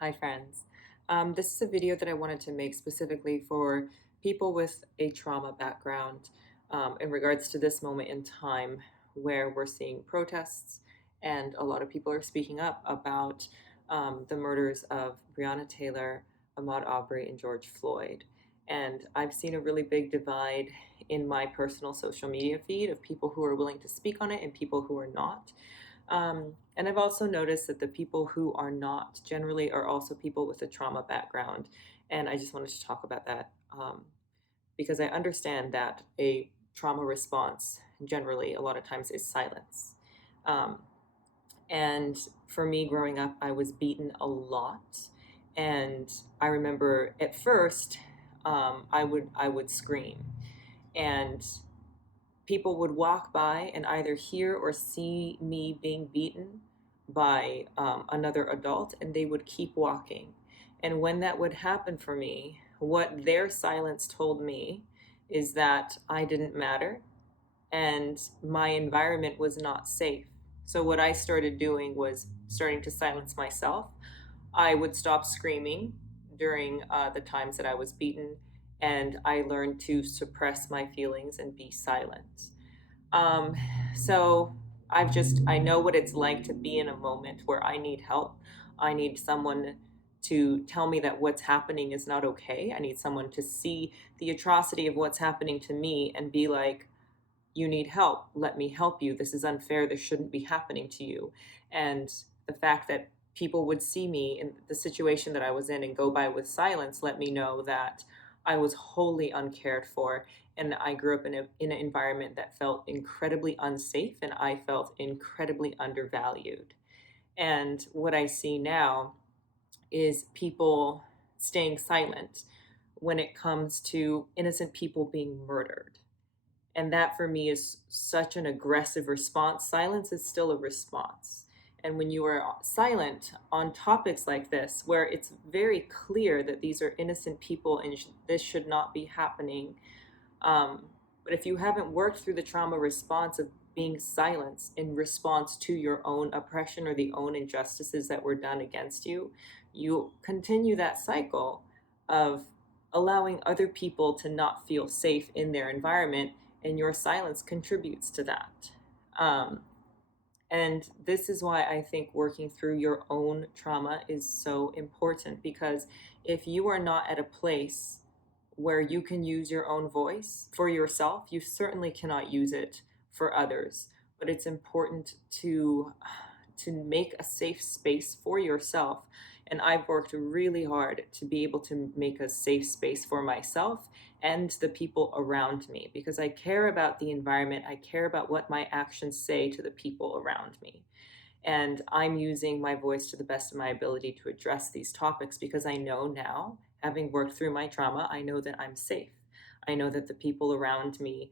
Hi friends. This is a video that I wanted to make specifically for people with a trauma background in regards to this moment in time where we're seeing protests and a lot of people are speaking up about the murders of Breonna Taylor, Ahmaud Arbery, and George Floyd. And I've seen a really big divide in my personal social media feed of people who are willing to speak on it and people who are not. And I've also noticed that the people who are not generally are also people with a trauma background. And I just wanted to talk about that because I understand that a trauma response generally a lot of times is silence. Um, and for me growing up, I was beaten a lot. And I remember at first, I would scream. And people would walk by and either hear or see me being beaten by another adult, and they would keep walking. And when that would happen for me, what their silence told me is that I didn't matter and my environment was not safe. So, what I started doing was starting to silence myself. I would stop screaming during the times that I was beaten, and I learned to suppress my feelings and be silent. Um, so I know what it's like to be in a moment where I need help. I need someone to tell me that what's happening is not okay. I need someone to see the atrocity of what's happening to me and be like, you need help. Let me help you. This is unfair. This shouldn't be happening to you. And the fact that people would see me in the situation that I was in and go by with silence let me know that I was wholly uncared for. And I grew up in an environment that felt incredibly unsafe and I felt incredibly undervalued. And what I see now is people staying silent when it comes to innocent people being murdered. And that for me is such an aggressive response. Silence is still a response. And when you are silent on topics like this, where it's very clear that these are innocent people and this should not be happening, but if you haven't worked through the trauma response of being silenced in response to your own oppression or the own injustices that were done against you, you continue that cycle of allowing other people to not feel safe in their environment, and your silence contributes to that. Um, and this is why I think working through your own trauma is so important, because if you are not at a place where you can use your own voice for yourself, you certainly cannot use it for others. But it's important to make a safe space for yourself. And I've worked really hard to be able to make a safe space for myself and the people around me, because I care about the environment. I care about what my actions say to the people around me. And I'm using my voice to the best of my ability to address these topics because I know now, having worked through my trauma, I know that I'm safe. I know that the people around me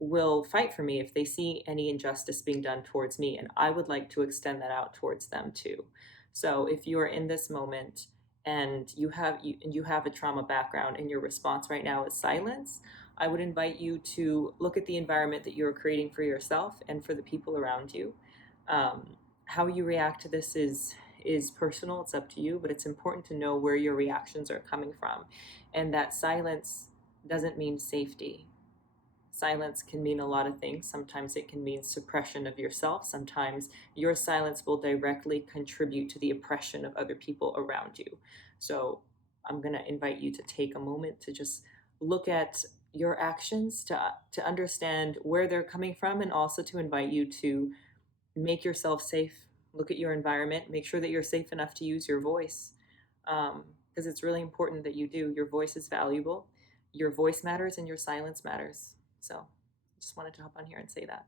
will fight for me if they see any injustice being done towards me. And I would like to extend that out towards them too. So if you are in this moment and you have a trauma background and your response right now is silence, I would invite you to look at the environment that you're creating for yourself and for the people around you. How you react to this is personal. It's up to you, but it's important to know where your reactions are coming from, and that silence doesn't mean safety. Silence can mean a lot of things. Sometimes it can mean suppression of yourself. Sometimes your silence will directly contribute to the oppression of other people around you. So I'm going to invite you to take a moment to just look at your actions, to understand where they're coming from, and also to invite you to make yourself safe. Look at your environment. Make sure that you're safe enough to use your voice, because it's really important that you do. Your voice is valuable. Your voice matters and your silence matters. So just wanted to hop on here and say that.